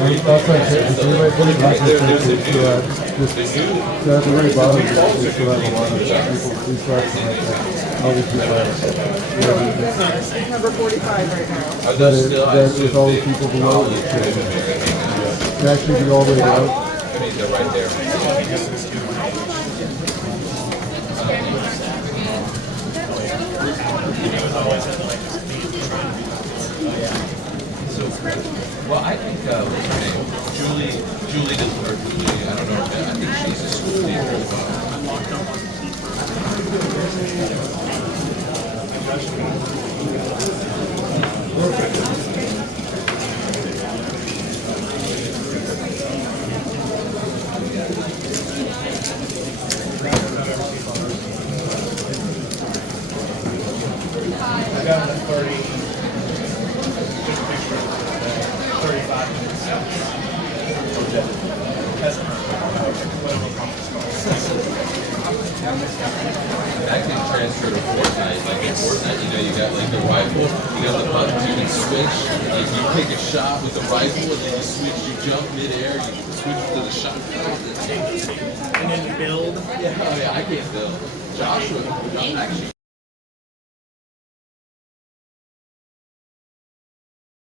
That's like it. If you might put it back in the at the very bottom, you still have a lot of people who trust and all these people have number 45 right now. that with all the people below it. It actually be all the way down. They're right there. Well, I think what's her name? Julie doesn't work with me. I don't know. I think she's a school teacher. I got the 30. Just a picture of 35 minutes. That can transfer to Fortnite. Like in Fortnite, you know, you got like the rifle, you got the buttons, you can switch. Like you take a shot with the rifle, and then you switch, you jump midair, you switch to the shotgun. And then you build. Yeah, oh yeah, I can't build. Joshua actually.